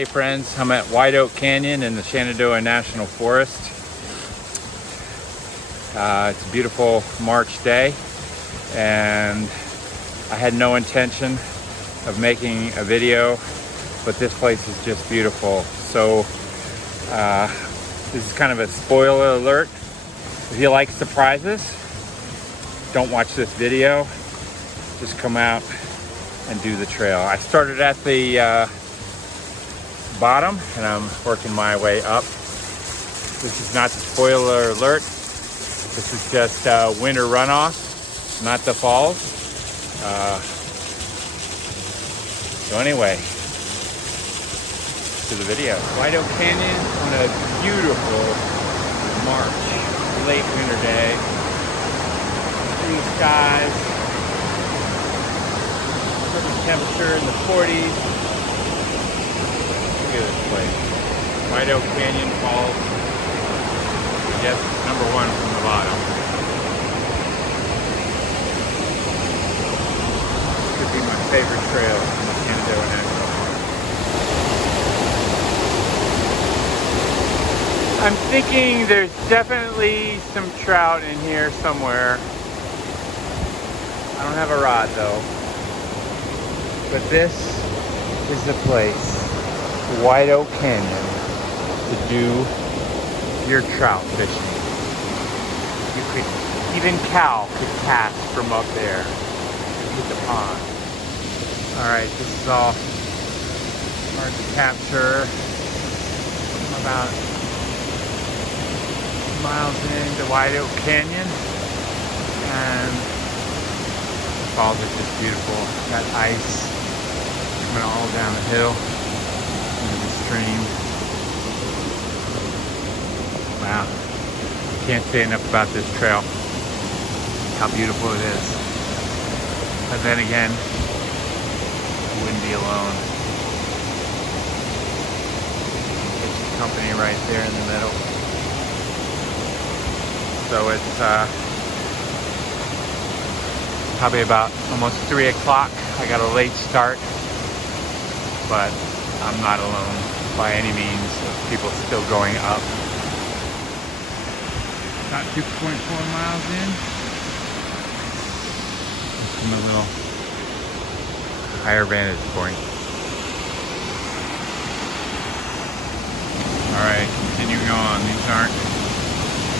Hey friends, I'm at White Oak Canyon in the Shenandoah National Forest. It's a beautiful March day, and I had no intention of making a video, but this place is just beautiful. So this is kind of a spoiler alert. If you like surprises, don't watch this video. Just come out and do the trail. I started at the bottom and I'm working my way up. This is not the spoiler alert. This is just winter runoff, not the falls. So anyway, to the video. White Oak Canyon on a beautiful March, late winter day. Blue skies, perfect temperature in the 40s. Look at this place. White Oak Canyon Falls. Yes, number one from the bottom. Could be my favorite trail in the Shenandoah National Park. I'm thinking there's definitely some trout in here somewhere. I don't have a rod though. But this is the place, White Oak Canyon, to do your trout fishing. You could, even Cal could cast from up there and hit the pond. Alright, this is all hard to capture. I'm about miles into White Oak Canyon, and the falls are just beautiful. Got ice coming all down the hill into the stream. Wow, can't say enough about this trail, how beautiful it is. But then again, I wouldn't be alone. There's company right there in the middle. So it's probably about almost 3 o'clock. I got a late start, but I'm not alone by any means. There's people still going up. About 2.4 miles in. From a little higher vantage point. Alright, continuing on. These aren't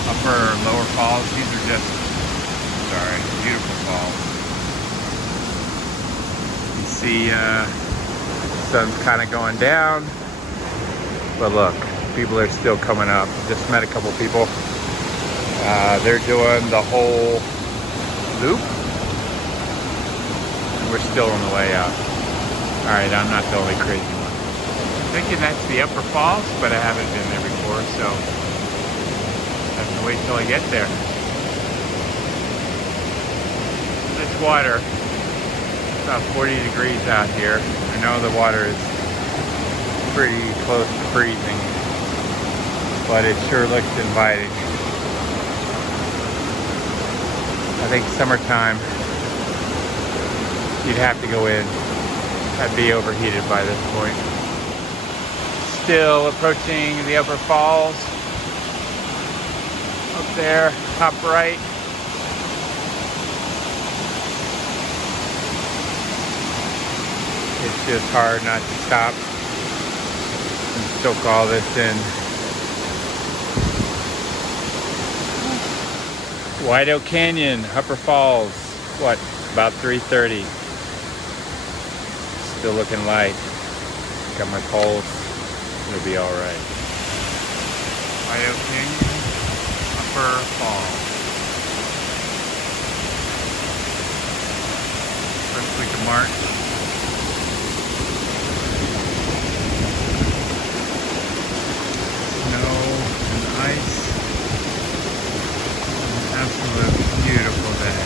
upper or lower falls. These are just, beautiful falls. You see sun's kind of going down, but look, people are still coming up. Just met a couple people. They're doing the whole loop, and we're still on the way out. Alright, I'm not the only crazy one. I'm thinking that's the upper falls, but I haven't been there before, so I have to wait till I get there. This water, it's about 40 degrees out here. I know the water is pretty close to freezing, but it sure looks inviting. I think summertime, you'd have to go in. I'd be overheated by this point. Still approaching the upper falls. Up there, top right. It's just hard not to stop and soak all this in. White Oak Canyon, Upper Falls, what, about 3:30. Still looking light. Got my pulse. It'll be alright. White Oak Canyon, Upper Falls. First week of March. Snow and ice. Absolute beautiful day.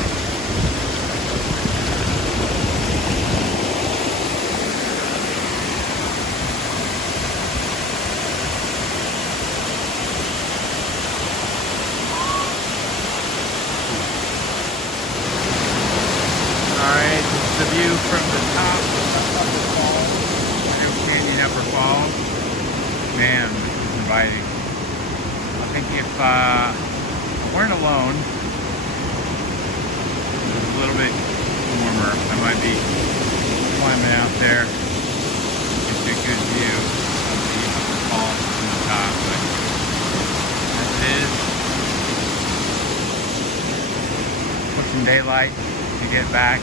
Alright, this is the view from the top of the falls, White Oak Canyon Upper Falls. Man, this is inviting. I think if I weren't alone, it was a little bit warmer, I might be climbing out there. Get you a good view of the falls from the top, but as it is, put some daylight to get back.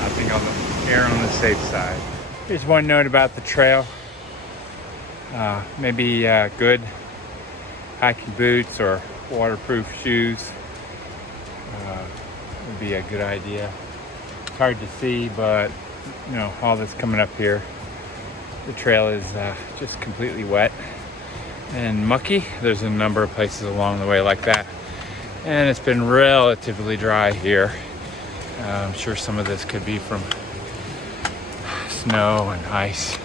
I think I'll err on the safe side. Here's one note about the trail. Maybe good hiking boots or waterproof shoes would be a good idea. It's hard to see, but you know, all that's coming up here, the trail is just completely wet and mucky. There's a number of places along the way like that, and it's been relatively dry here. I'm sure some of this could be from snow and ice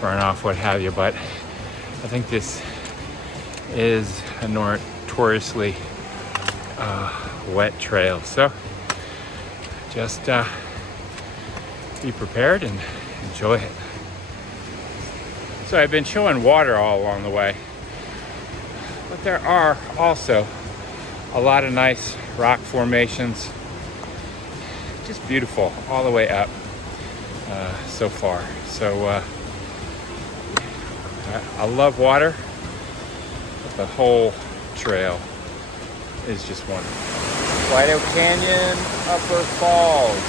burn off, what have you, but I think this is a notoriously wet trail, so just be prepared and enjoy it. So I've been showing water all along the way, but there are also a lot of nice rock formations. Just beautiful all the way up so far. So I love water, but the whole trail is just wonderful. White Oak Canyon, Upper Falls.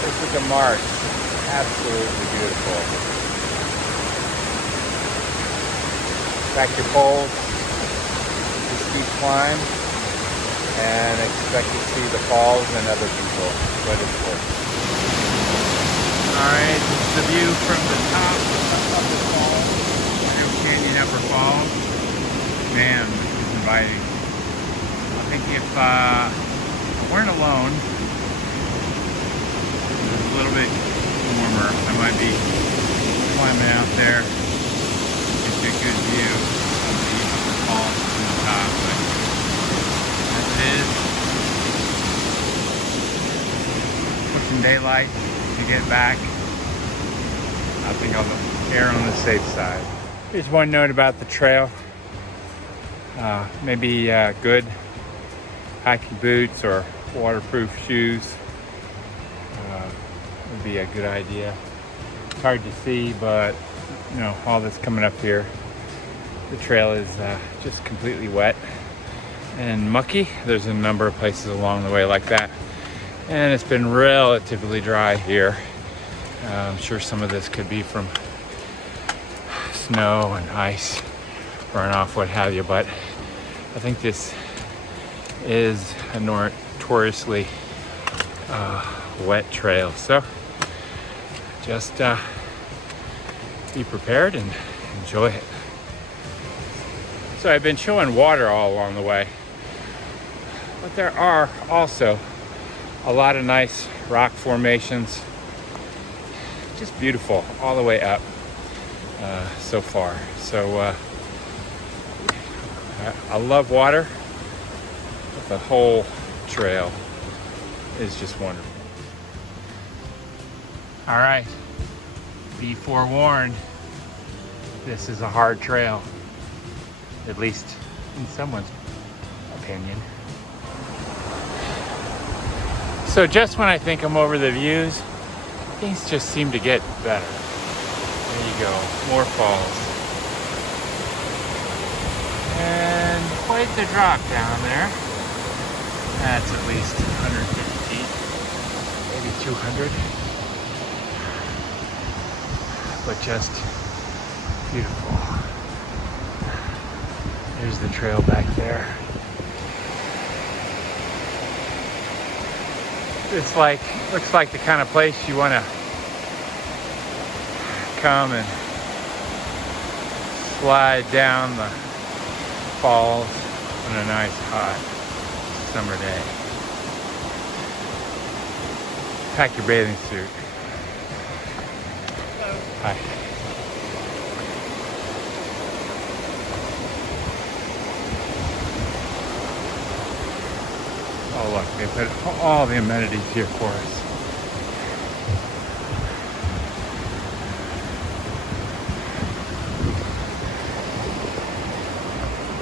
This is a march. Absolutely beautiful. Pack your poles, just keep climb, and expect to see the falls and other people. But it's worth it. Alright, this is the view from the top of the falls. White Oak Canyon, Upper Falls. Man, this is inviting. I think if I weren't alone, it was a little bit warmer, I might be climbing out there. Get you a good view of the falls from the top, but as it is, put some daylight to get back. I think I'll err on the safe side. Here's one note about the trail. Maybe good hiking boots or waterproof shoes would be a good idea. It's hard to see, but you know, all that's coming up here, the trail is just completely wet and mucky. There's a number of places along the way like that, and it's been relatively dry here. I'm sure some of this could be from snow and ice burn off, what have you, but I think this is a notoriously wet trail, so just be prepared and enjoy it. So I've been showing water all along the way, but there are also a lot of nice rock formations. Just beautiful all the way up so far. So I love water, but the whole trail is just wonderful. All right, be forewarned, this is a hard trail, at least in someone's opinion. So just when I think I'm over the views, things just seem to get better. There you go, more falls. And quite the drop down there. That's at least 150 feet, maybe 200. But just beautiful. There's the trail back there. It's like, looks like the kind of place you want to come and slide down the falls on a nice hot summer day. Pack your bathing suit. Hello. Hi. Oh look, they put all the amenities here for us.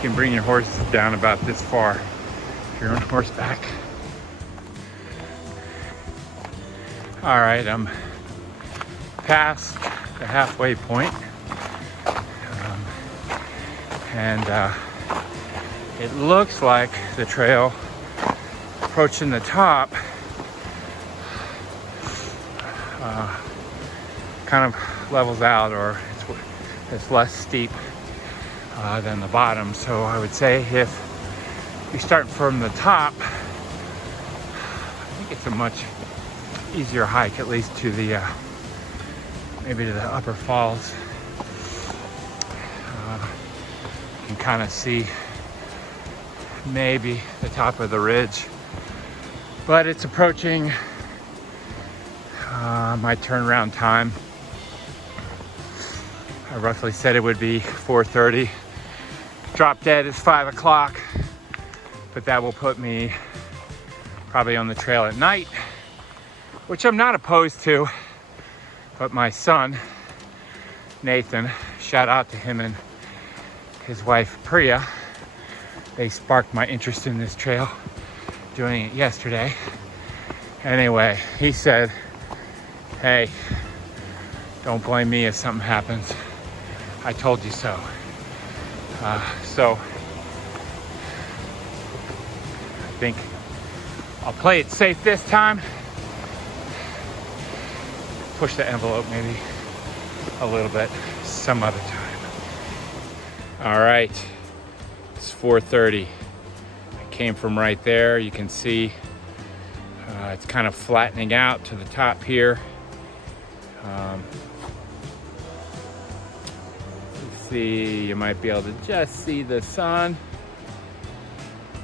You can bring your horses down about this far if you're on horseback. All right, I'm past the halfway point. And it looks like the trail approaching the top kind of levels out, or it's less steep than the bottom. So I would say if you start from the top, I think it's a much easier hike, at least to the maybe to the upper falls. You can kind of see maybe the top of the ridge, but it's approaching my turnaround time. I roughly said it would be 4:30. Drop dead is 5 o'clock, but that will put me probably on the trail at night, which I'm not opposed to. But my son, Nathan, shout out to him and his wife Priya. They sparked my interest in this trail doing it yesterday. Anyway, he said, hey, don't blame me if something happens. I told you so. So I think I'll play it safe this time. Push the envelope maybe a little bit some other time. All right, it's 4:30. I came from right there. You can see it's kind of flattening out to the top here. Let's see, you might be able to just see the sun.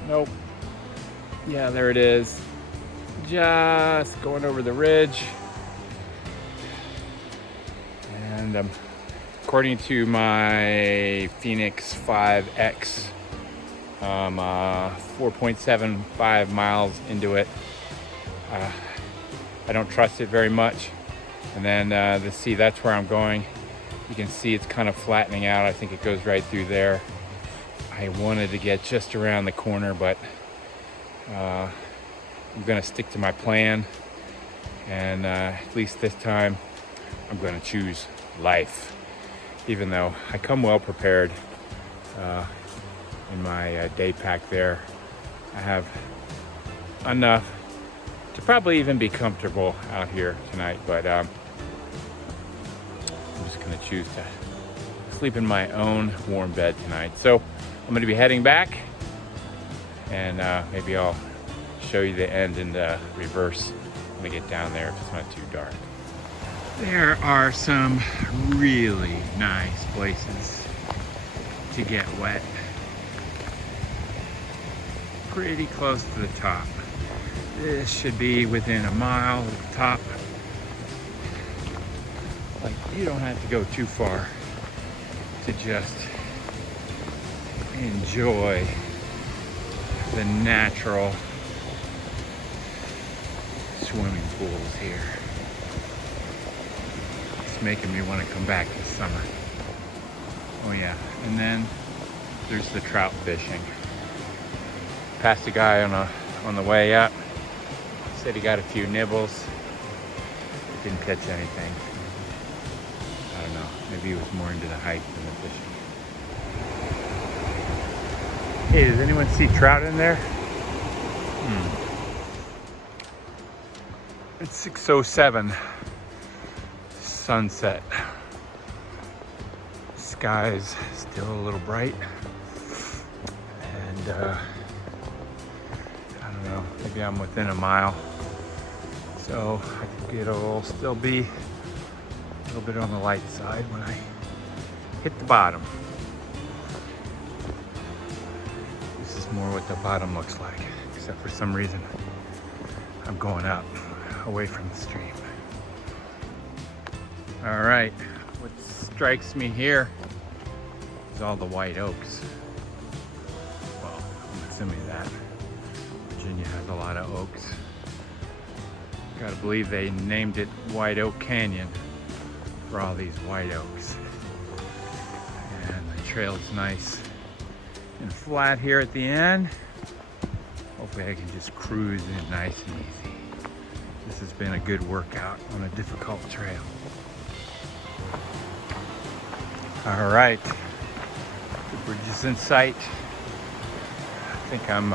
Nope. Yeah, there it is. Just going over the ridge. And according to my Phoenix 5X, 4.75 miles into it. I don't trust it very much. And then see, that's where I'm going. You can see it's kind of flattening out. I think it goes right through there. I wanted to get just around the corner, but I'm gonna stick to my plan. And at least this time, I'm gonna choose life. Even though I come well prepared in my day pack there. I have enough to probably even be comfortable out here tonight, but I'm just gonna choose to sleep in my own warm bed tonight. So I'm gonna be heading back, and maybe I'll show you the end in the reverse when I get down there if it's not too dark. There are some really nice places to get wet. Pretty close to the top. This should be within a mile of the top. Like, you don't have to go too far to just enjoy the natural swimming pools here. It's making me want to come back this summer. Oh yeah, and then there's the trout fishing. Passed a guy on the way up. Said he got a few nibbles. Didn't catch anything. I don't know. Maybe he was more into the hike than the fishing. Hey, does anyone see trout in there? It's 6:07. Sunset. Sky's still a little bright. And I don't know, maybe I'm within a mile. So I think it'll still be a little bit on the light side when I hit the bottom. This is more what the bottom looks like, except for some reason I'm going up, away from the stream. All right, what strikes me here is all the white oaks. Well, I'm assuming that Virginia has a lot of oaks. Gotta believe they named it White Oak Canyon for all these white oaks. And the trail's nice and flat here at the end. Hopefully I can just cruise in nice and easy. This has been a good workout on a difficult trail. All right, the bridge is in sight. I think I'm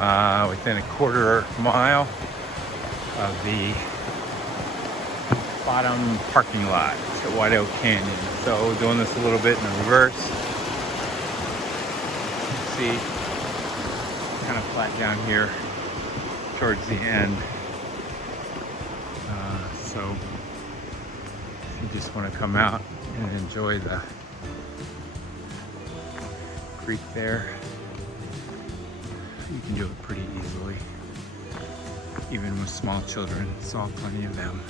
within a quarter mile of the bottom parking lot at White Oak Canyon. So doing this a little bit in reverse. You see, kind of flat down here towards the end. So if you just want to come out and enjoy the creek there, you can do it pretty easily. Even with small children, saw plenty of them.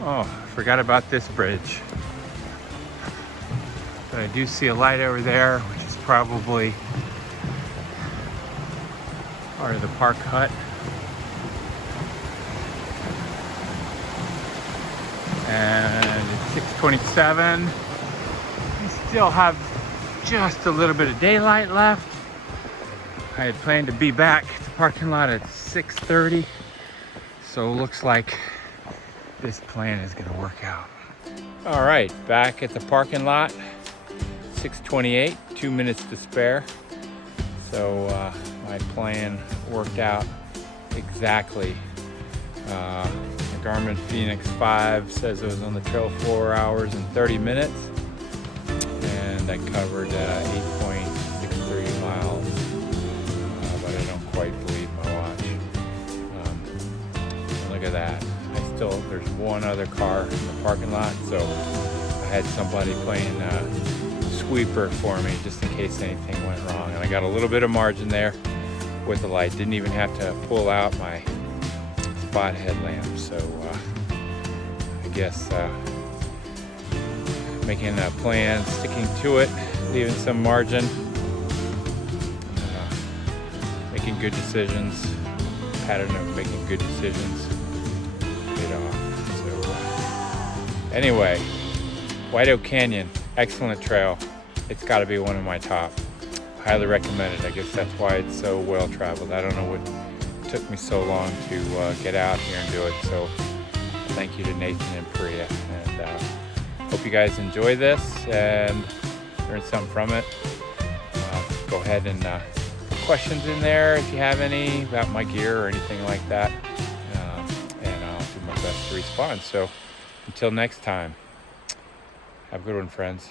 Oh, I forgot about this bridge. But I do see a light over there, which is probably part of the park hut. And it's 6:27. We still have just a little bit of daylight left. I had planned to be back at the parking lot at 6:30. So it looks like this plan is gonna work out. All right, back at the parking lot, 6:28, 2 minutes to spare. So my plan worked out exactly. The Garmin Phoenix 5 says it was on the trail 4 hours and 30 minutes. And I covered 8.63 miles, but I don't quite believe my watch. Look at that. There's one other car in the parking lot, so I had somebody playing sweeper for me just in case anything went wrong. And I got a little bit of margin there with the light. Didn't even have to pull out my spot headlamp. So I guess making a plan, sticking to it, leaving some margin, making good decisions, pattern of making good decisions. So anyway, White Oak Canyon, excellent trail. It's got to be one of my top. Highly recommend it. I guess that's why it's so well traveled. I don't know what took me so long to get out here and do it. So thank you to Nathan and Priya, and hope you guys enjoy this and learn something from it. Go ahead and put questions in there if you have any about my gear or anything like that. Best to respond. So until next time, have a good one, friends.